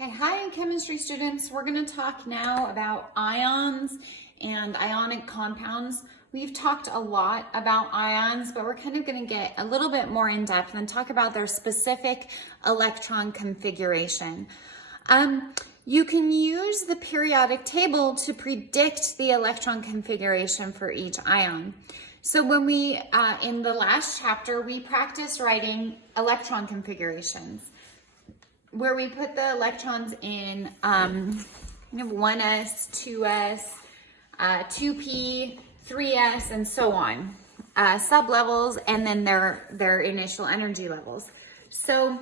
Okay, hi chemistry students. We're going to talk now about ions and ionic compounds. We've talked a lot about ions, but we're kind of going to get a little bit more in depth and talk about their specific electron configuration. You can use the periodic table to predict the electron configuration for each ion. So when we, in the last chapter, we practiced writing electron configurations, where we put the electrons in kind of 1s, 2s, 2p, 3s, and so on, sublevels, and then their initial energy levels. So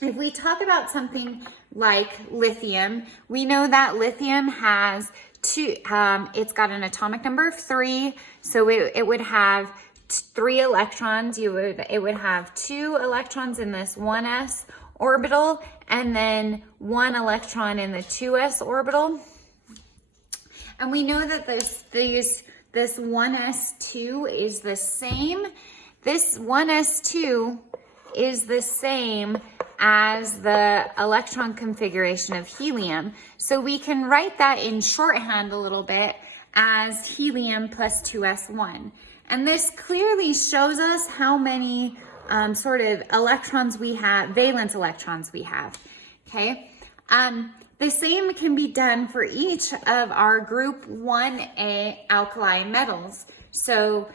if we talk about something like lithium, we know that lithium has it's got an atomic number of 3, so it would have 3 electrons. It would have 2 electrons in this 1s orbital and then 1 electron in the 2s orbital. And we know that this 1s2 is the same. This 1s2 is the same as the electron configuration of helium. So we can write that in shorthand a little bit as helium plus 2s1. And this clearly shows us how many sort of electrons we have, valence electrons we have, okay? The same can be done for each of our group 1A alkali metals. So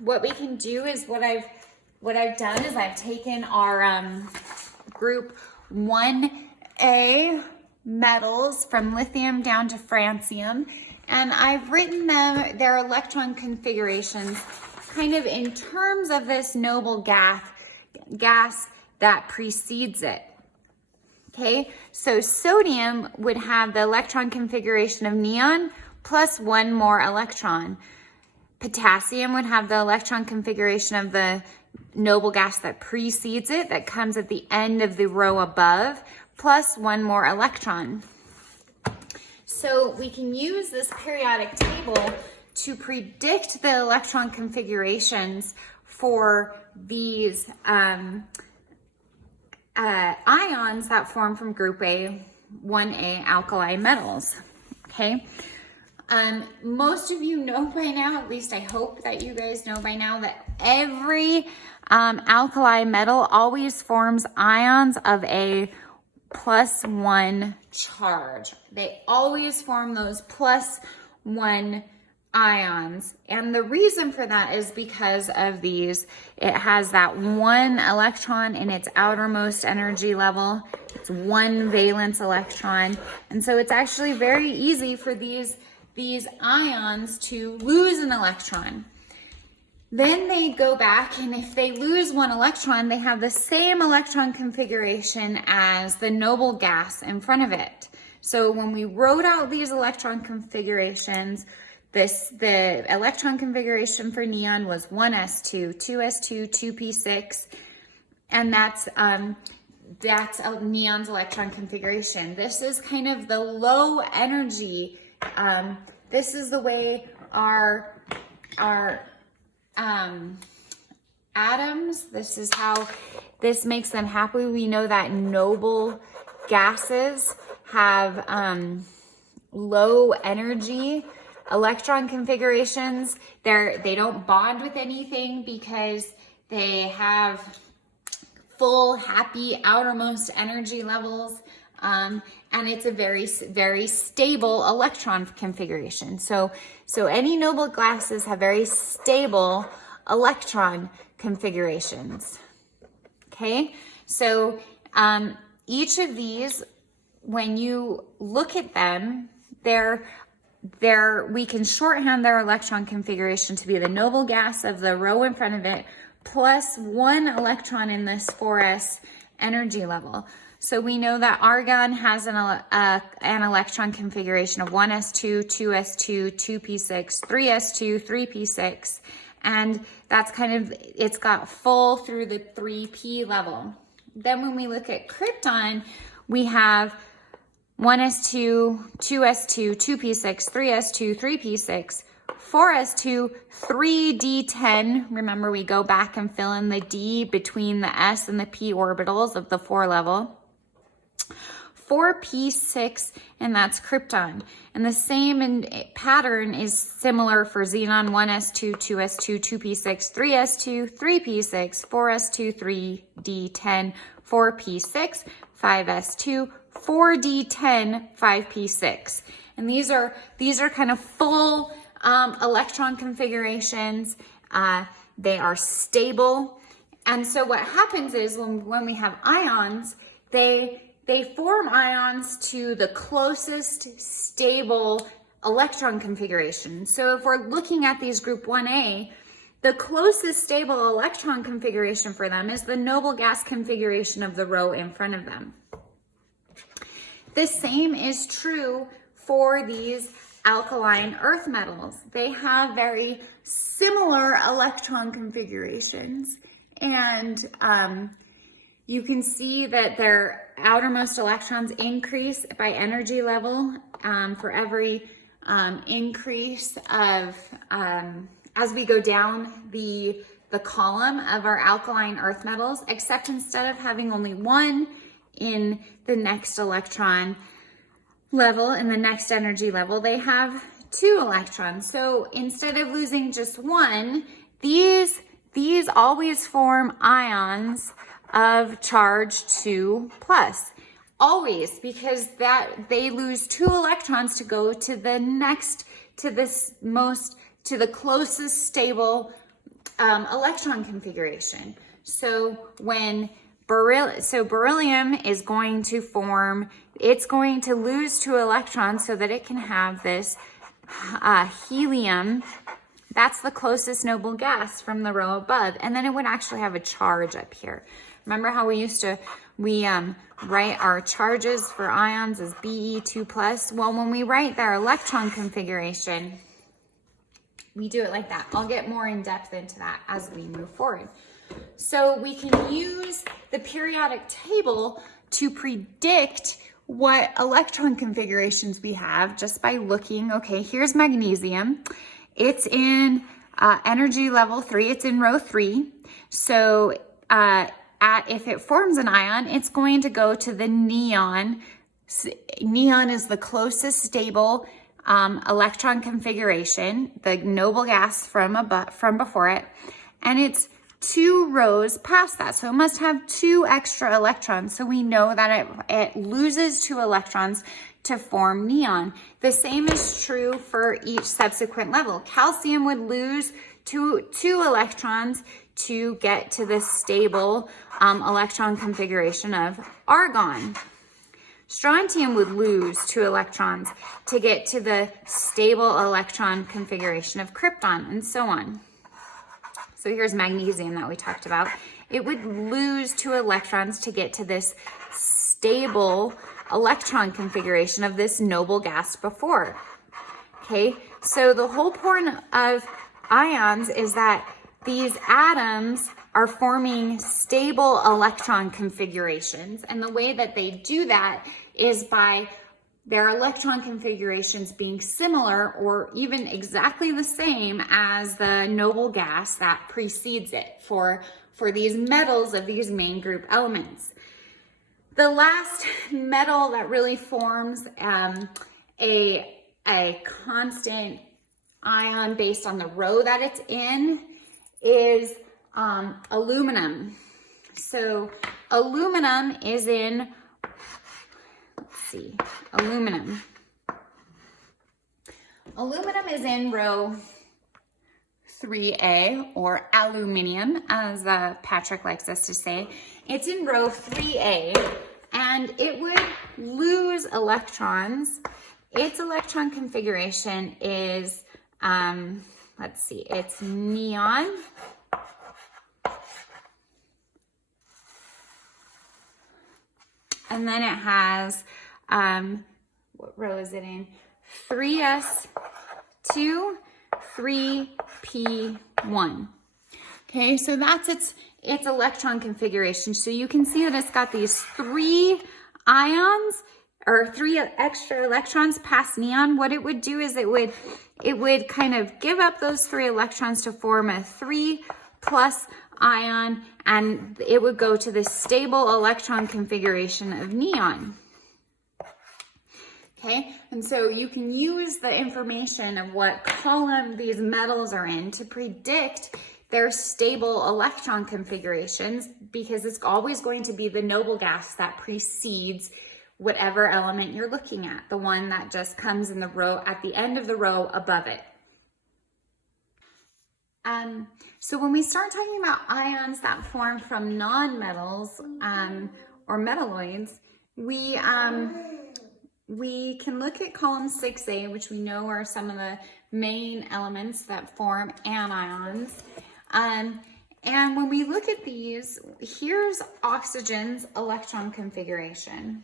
what we can do is what I've done is I've taken our group 1A metals from lithium down to francium, and I've written their electron configurations kind of in terms of this noble gas that precedes it. Okay, so sodium would have the electron configuration of neon plus 1 more electron. Potassium would have the electron configuration of the noble gas that precedes it, that comes at the end of the row above, plus 1 more electron. So we can use this periodic table to predict the electron configurations for these ions that form from group A, 1A alkali metals, okay? Most of you know by now, at least I hope that you guys know by now, that every alkali metal always forms ions of a +1 charge. They always form those +1 ions, and the reason for that is because of these. It has that 1 electron in its outermost energy level. It's 1 valence electron, and so it's actually very easy for these ions to lose an electron. Then they go back, and if they lose 1 electron, they have the same electron configuration as the noble gas in front of it. So when we wrote out these electron configurations, the electron configuration for neon was 1s2, 2s2, 2p6, and that's neon's electron configuration. This is kind of the low energy. This is the way our atoms, this is how this makes them happy. We know that noble gases have low energy electron configurations. They don't bond with anything because they have full, happy, outermost energy levels. And it's a very, very stable electron configuration. So any noble gases have very stable electron configurations. Okay, so each of these, when you look at them, we can shorthand their electron configuration to be the noble gas of the row in front of it plus 1 electron in this 4s energy level. So we know that argon has an electron configuration of 1s2, 2s2, 2p6, 3s2, 3p6, and that's kind of, it's got full through the 3p level. Then when we look at krypton, we have 1s2, 2s2, 2p6, 3s2, 3p6, 4s2, 3d10. Remember, we go back and fill in the d between the s and the p orbitals of the 4 level. 4p6, and that's krypton. And the same pattern is similar for xenon, 1s2, 2s2, 2p6, 3s2, 3p6, 4s2, 3d10, 4p6, 5s2, 4d10, 5p6. And these are kind of full electron configurations. They are stable. And so what happens is when we have ions, they form ions to the closest stable electron configuration. So if we're looking at these group 1A, the closest stable electron configuration for them is the noble gas configuration of the row in front of them. The same is true for these alkaline earth metals. They have very similar electron configurations, and you can see that their outermost electrons increase by energy level for every increase of as we go down the column of our alkaline earth metals, except instead of having only one in the next electron level, in the next energy level, they have 2 electrons. So instead of losing just one, these always form ions of charge 2+. Always, because that they lose 2 electrons to go to the next, to the closest stable electron configuration. So when beryllium is going to form, it's going to lose 2 electrons so that it can have this helium. That's the closest noble gas from the row above. And then it would actually have a charge up here. Remember how we write our charges for ions as Be2+? Well, when we write their electron configuration, we do it like that. I'll get more in depth into that as we move forward. So we can use the periodic table to predict what electron configurations we have just by looking. Okay, here's magnesium. It's in energy level 3. It's in row 3. So if it forms an ion, it's going to go to the neon. Neon is the closest stable electron configuration, the noble gas from before it, and it's 2 rows past that. So it must have 2 extra electrons. So we know that it loses 2 electrons to form neon. The same is true for each subsequent level. Calcium would lose 2 electrons to get to the stable electron configuration of argon. Strontium would lose 2 electrons to get to the stable electron configuration of krypton, and so on. So here's magnesium that we talked about. It would lose 2 electrons to get to this stable electron configuration of this noble gas before. Okay, so the whole point of ions is that these atoms are forming stable electron configurations, and the way that they do that is by their electron configurations being similar or even exactly the same as the noble gas that precedes it for these metals of these main group elements. The last metal that really forms a constant ion based on the row that it's in is aluminum. So aluminum is in, aluminum is in row 3A, or aluminium, as Patrick likes us to say. It's in row 3A, and it would lose electrons. Its electron configuration is, it's neon. And then it has, what row is it in? 3s2, 3p1. Okay, so that's its electron configuration. So you can see that it's got these 3 ions, or 3 extra electrons past neon. What it would do is it would kind of give up those 3 electrons to form a 3+ ion, and it would go to the stable electron configuration of neon. Okay, and so you can use the information of what column these metals are in to predict their stable electron configurations, because it's always going to be the noble gas that precedes whatever element you're looking at, the one that just comes in the row at the end of the row above it. So when we start talking about ions that form from non-metals or metalloids, we can look at column 6A, which we know are some of the main elements that form anions. And when we look at these, here's oxygen's electron configuration.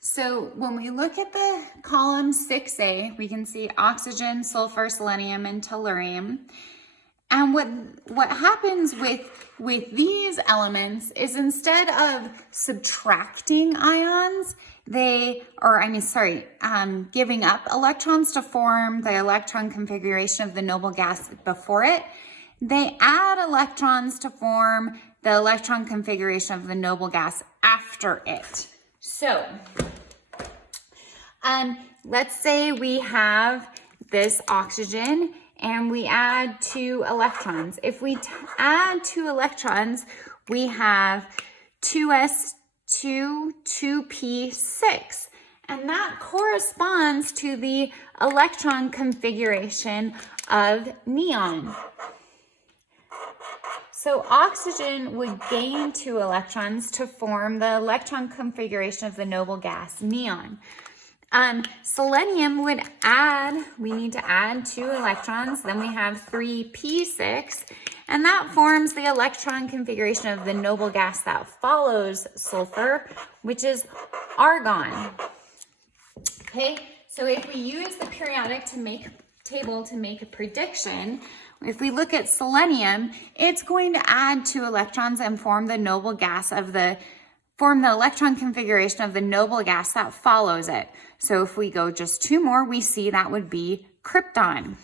So when we look at the column 6A, we can see oxygen, sulfur, selenium, and tellurium. And what happens with these elements is instead of subtracting ions, giving up electrons to form the electron configuration of the noble gas before it, they add electrons to form the electron configuration of the noble gas after it. So, let's say we have this oxygen and we add 2 electrons. If we add 2 electrons, we have 2s2, 2p6, and that corresponds to the electron configuration of neon. So oxygen would gain 2 electrons to form the electron configuration of the noble gas neon. Selenium would we need to add 2 electrons, then we have 3p6, and that forms the electron configuration of the noble gas that follows sulfur, which is argon. Okay, so if we use the periodic table to make a prediction, if we look at selenium, it's going to add 2 electrons and form the electron configuration of the noble gas that follows it. So if we go just 2 more, we see that would be krypton.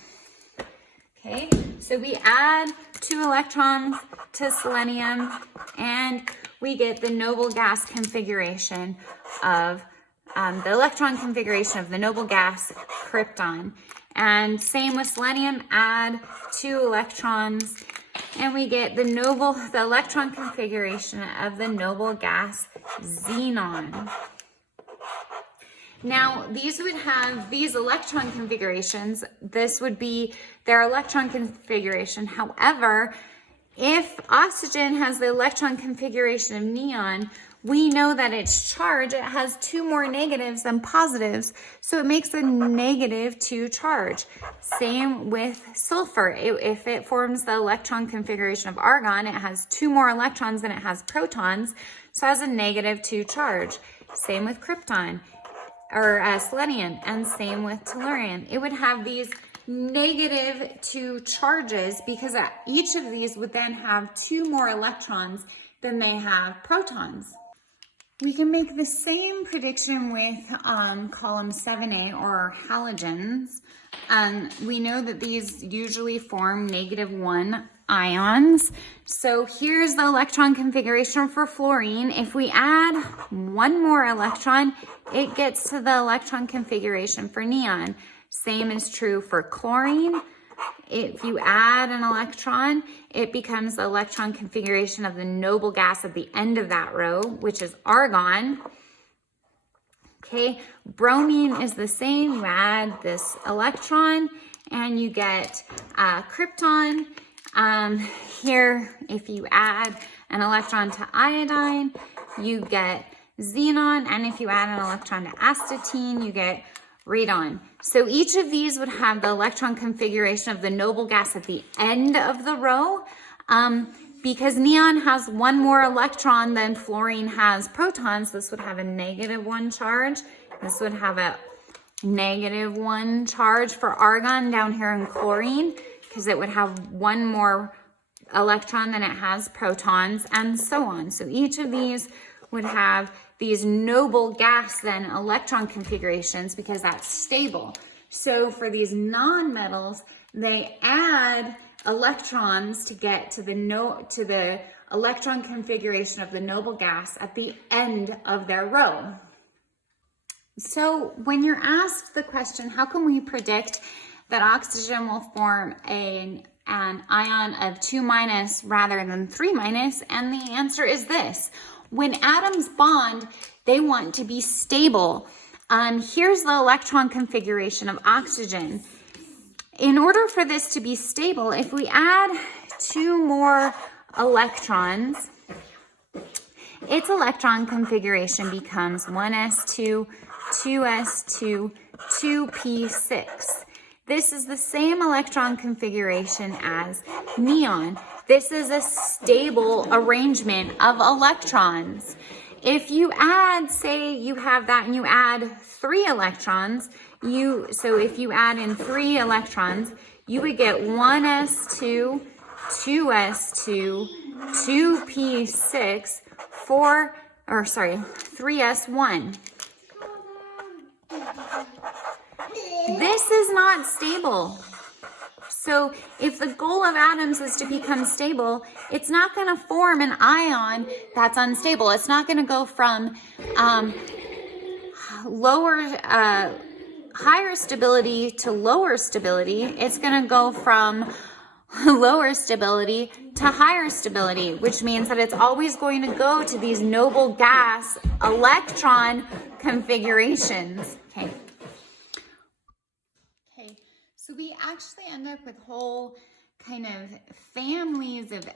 Okay, so we add 2 electrons to selenium and we get the noble gas configuration of the electron configuration of the noble gas krypton. And same with selenium, add 2 electrons and we get the electron configuration of the noble gas xenon. Now, these would have these electron configurations. This would be their electron configuration. However, if oxygen has the electron configuration of neon, we know that its charge, it has 2 more negatives than positives, so it makes a -2 charge. Same with sulfur. If it forms the electron configuration of argon, it has 2 more electrons than it has protons, so it has a -2 charge. Same with krypton, or selenium, and same with tellurium. It would have these -2 charges because each of these would then have 2 more electrons than they have protons. We can make the same prediction with column 7A or halogens. We know that these usually form -1 ions. So here's the electron configuration for fluorine. If we add 1 more electron, it gets to the electron configuration for neon. Same is true for chlorine. If you add an electron, it becomes the electron configuration of the noble gas at the end of that row, which is argon. Okay, bromine is the same. You add this electron and you get krypton. Here, if you add an electron to iodine, you get xenon. And if you add an electron to astatine, you get radon. So each of these would have the electron configuration of the noble gas at the end of the row. Because neon has 1 more electron than fluorine has protons, this would have a -1 charge. This would have a -1 charge for argon down here in chlorine, because it would have 1 more electron than it has protons, and so on. So each of these would have these noble gas then electron configurations because that's stable. So for these non-metals, they add electrons to get to the electron configuration of the noble gas at the end of their row. So when you're asked the question, how can we predict that oxygen will form an ion of 2- rather than 3-? And the answer is this. When atoms bond, they want to be stable. Here's the electron configuration of oxygen. In order for this to be stable, if we add 2 more electrons, its electron configuration becomes 1s2, 2s2, 2p6. This is the same electron configuration as neon. This is a stable arrangement of electrons. If you add, say you have that and you add 3 electrons, so if you add in 3 electrons, you would get 1s2, 2s2, 2p6, 3s1. This is not stable. So if the goal of atoms is to become stable, it's not going to form an ion that's unstable. It's not going to go from higher stability to lower stability. It's going to go from lower stability to higher stability, which means that it's always going to go to these noble gas electron configurations. Okay. So we actually end up with whole kind of families of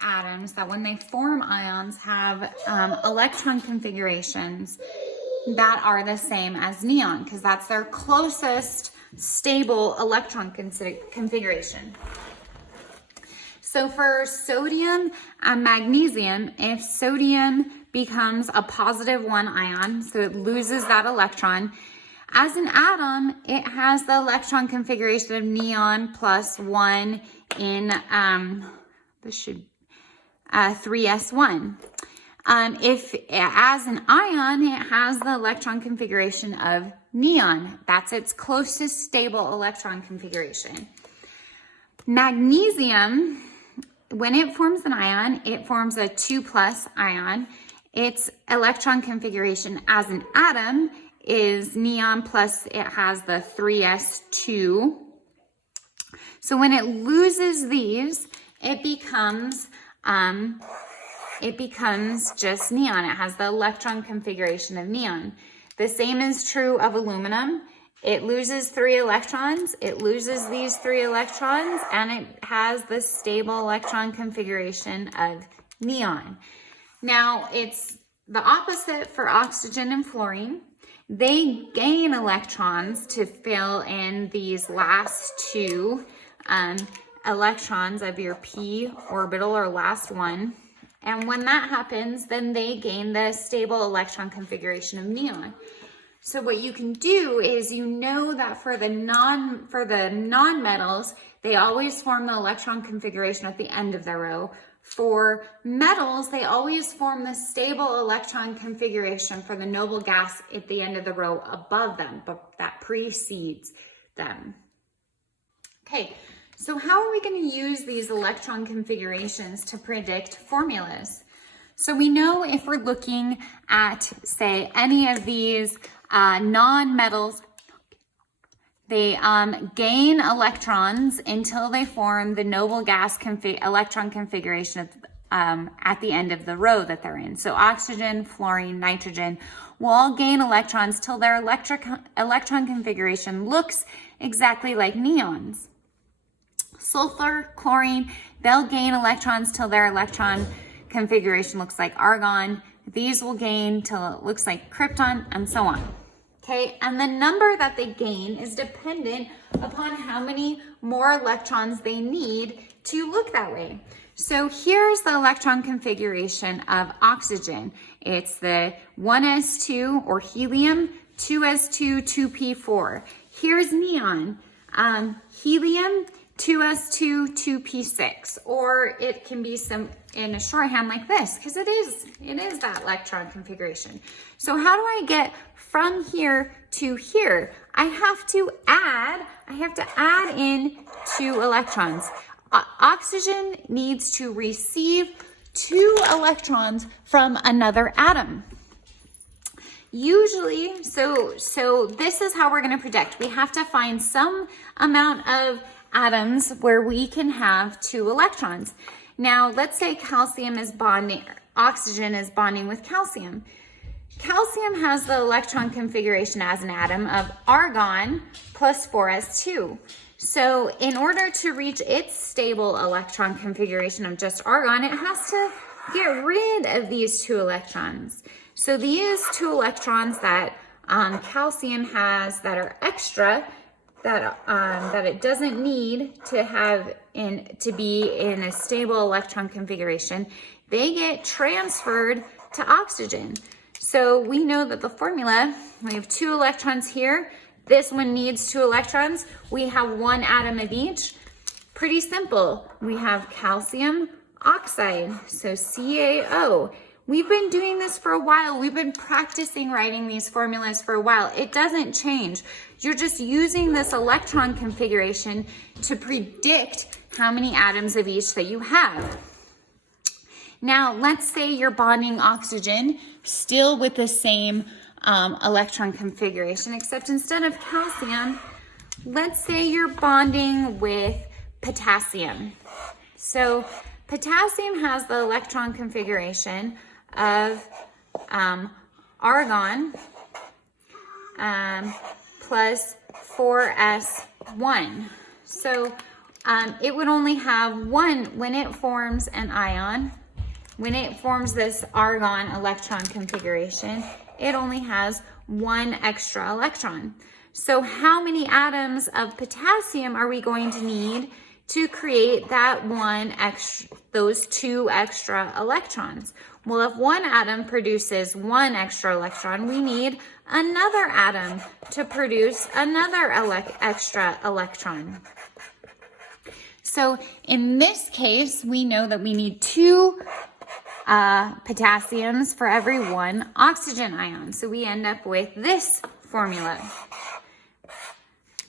atoms that when they form ions have electron configurations that are the same as neon, because that's their closest stable electron configuration. So for sodium and magnesium, if sodium becomes a +1 ion, so it loses that electron, as an atom, it has the electron configuration of neon +1 in, this should, 3s1. If as an ion, it has the electron configuration of neon. That's its closest stable electron configuration. Magnesium, when it forms an ion, it forms a 2+ ion. Its electron configuration as an atom is neon plus it has the 3s2. So when it loses these, it becomes just neon. It has the electron configuration of neon. The same is true of aluminum. It loses 3 electrons, it loses these 3 electrons, and it has the stable electron configuration of neon. Now, it's the opposite for oxygen and fluorine. They gain electrons to fill in these last 2 electrons of your p orbital or last one. And when that happens, then they gain the stable electron configuration of neon. So what you can do is, you know that for the non-metals, they always form the electron configuration at the end of the row. For metals, they always form the stable electron configuration for the noble gas at the end of the row above them, but that precedes them. Okay, so how are we going to use these electron configurations to predict formulas? So we know if we're looking at, say, any of these non-metals, they gain electrons until they form the noble gas electron configuration at the end of the row that they're in. So oxygen, fluorine, nitrogen will all gain electrons till their electron configuration looks exactly like neon's. Sulfur, chlorine, they'll gain electrons till their electron configuration looks like argon. These will gain till it looks like krypton, and so on. Okay, and the number that they gain is dependent upon how many more electrons they need to look that way. So here's the electron configuration of oxygen. It's the 1s2 or helium, 2s2, 2p4. Here's neon, helium, 2s2, 2p6, or it can be some in a shorthand like this, because it is that electron configuration. So how do I get from here to here? I have to add in 2 electrons. Oxygen needs to receive 2 electrons from another atom. Usually, so this is how we're going to predict. We have to find some amount of atoms where we can have 2 electrons. Now, let's say oxygen is bonding with calcium. Calcium has the electron configuration as an atom of argon plus 4s2. So in order to reach its stable electron configuration of just argon, it has to get rid of these 2 electrons. So these 2 electrons that calcium has that are extra, that it doesn't need to be in a stable electron configuration, they get transferred to oxygen. So we know that the formula, we have 2 electrons here. This one needs 2 electrons. We have 1 atom of each. Pretty simple. We have calcium oxide, so CaO. We've been doing this for a while. We've been practicing writing these formulas for a while. It doesn't change. You're just using this electron configuration to predict how many atoms of each that you have. Now, let's say you're bonding oxygen still with the same electron configuration, except instead of calcium, let's say you're bonding with potassium. So potassium has the electron configuration of argon plus 4s1. So it would only have 1 when it forms an ion. When it forms this argon electron configuration, it only has 1 extra electron. So how many atoms of potassium are we going to need to create those 2 extra electrons? Well, if 1 atom produces 1 extra electron, we need another atom to produce another extra electron. So in this case, we know that we need 2 potassiums for every 1 oxygen ion. So we end up with this formula.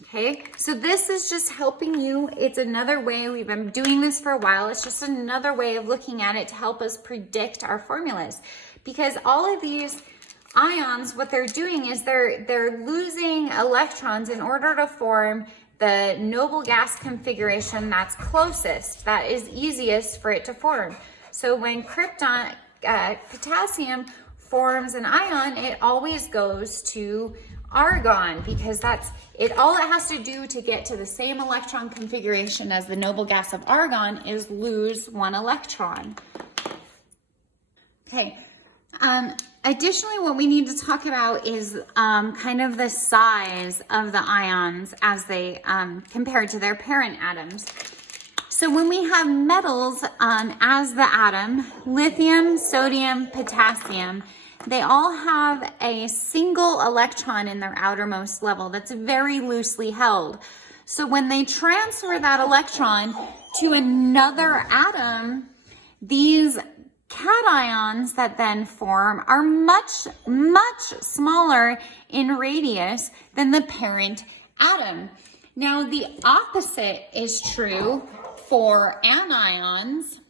Okay, so this is just helping you. It's another way. We've been doing this for a while. It's just another way of looking at it to help us predict our formulas. Because all of these ions, what they're doing is they're losing electrons in order to form the noble gas configuration that's closest, that is easiest for it to form. So when potassium forms an ion, it always goes to argon because that's it. All it has to do to get to the same electron configuration as the noble gas of argon is lose 1 electron. Okay. Additionally, what we need to talk about is kind of the size of the ions as they compared to their parent atoms. So when we have metals as the atom, lithium, sodium, potassium, they all have a single electron in their outermost level that's very loosely held. So when they transfer that electron to another atom, these cations that then form are much, much smaller in radius than the parent atom. Now, the opposite is true for anions.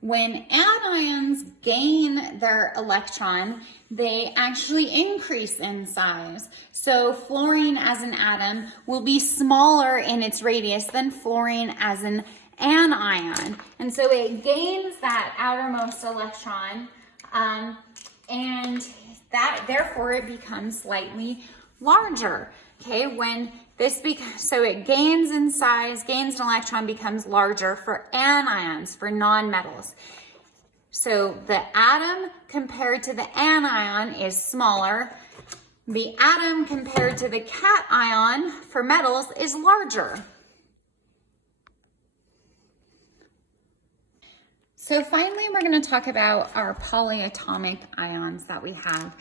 When anions gain their electron, they actually increase in size. So fluorine as an atom will be smaller in its radius than fluorine as an anion. And so it gains that outermost electron, and that therefore it becomes slightly larger. Okay, so it gains in size, gains an electron, becomes larger for anions, for nonmetals. So the atom compared to the anion is smaller. The atom compared to the cation for metals is larger. So finally, we're going to talk about our polyatomic ions that we have.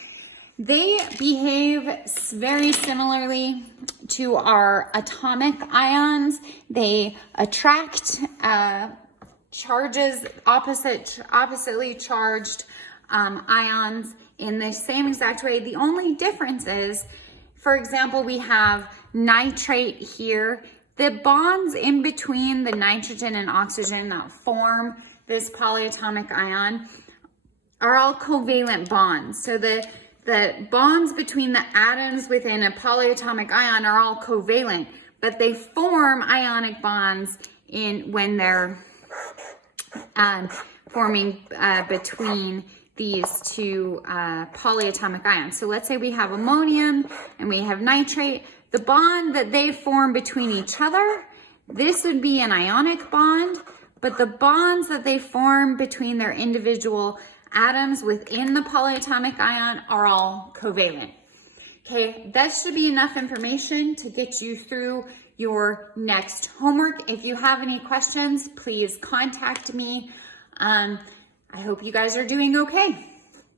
They behave very similarly to our atomic ions. They attract charges, oppositely charged ions in the same exact way. The only difference is, for example, we have nitrate here. The bonds in between the nitrogen and oxygen that form this polyatomic ion are all covalent bonds. So the bonds between the atoms within a polyatomic ion are all covalent, but they form ionic bonds when they're forming between these two polyatomic ions. So let's say we have ammonium and we have nitrate. The bond that they form between each other, this would be an ionic bond, but the bonds that they form between their individual atoms within the polyatomic ion are all covalent. Okay, that should be enough information to get you through your next homework. If you have any questions, please contact me. I hope you guys are doing okay.